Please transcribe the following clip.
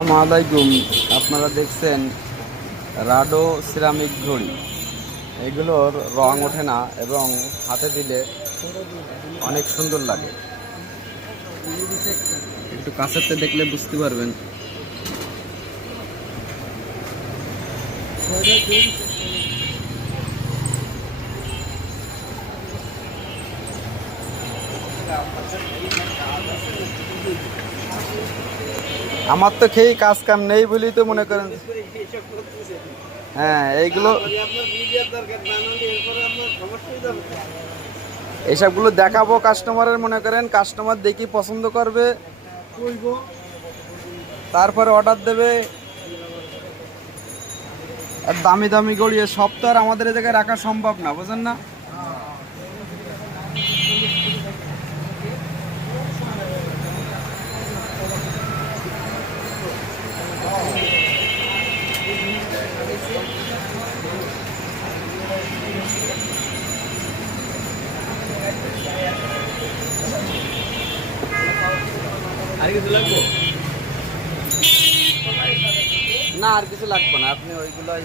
আসসালামাইকুম। আপনারা দেখছেন রাডো সিরামিক ঘড়ি। এগুলোর রং ওঠে না এবং হাতে দিলে অনেক সুন্দর লাগে। একটু কাছেতে দেখলে বুঝতে পারবেন। আমার তো খেয়ে কাজ কাম নেই বলেই তো মনে করেন। হ্যাঁ, এইগুলো এইসবগুলো দেখাবো কাস্টমারের, মনে করেন কাস্টমার দেখি পছন্দ করবে, তারপরে অর্ডার দেবে। আর দামি দামি গড়িয়ে সব তো আর আমাদের এই জায়গায় রাখা সম্ভব না, বুঝেন না? আর কিছু লাগবে না, আর কিছু লাগবে না, আপনি ওইগুলোই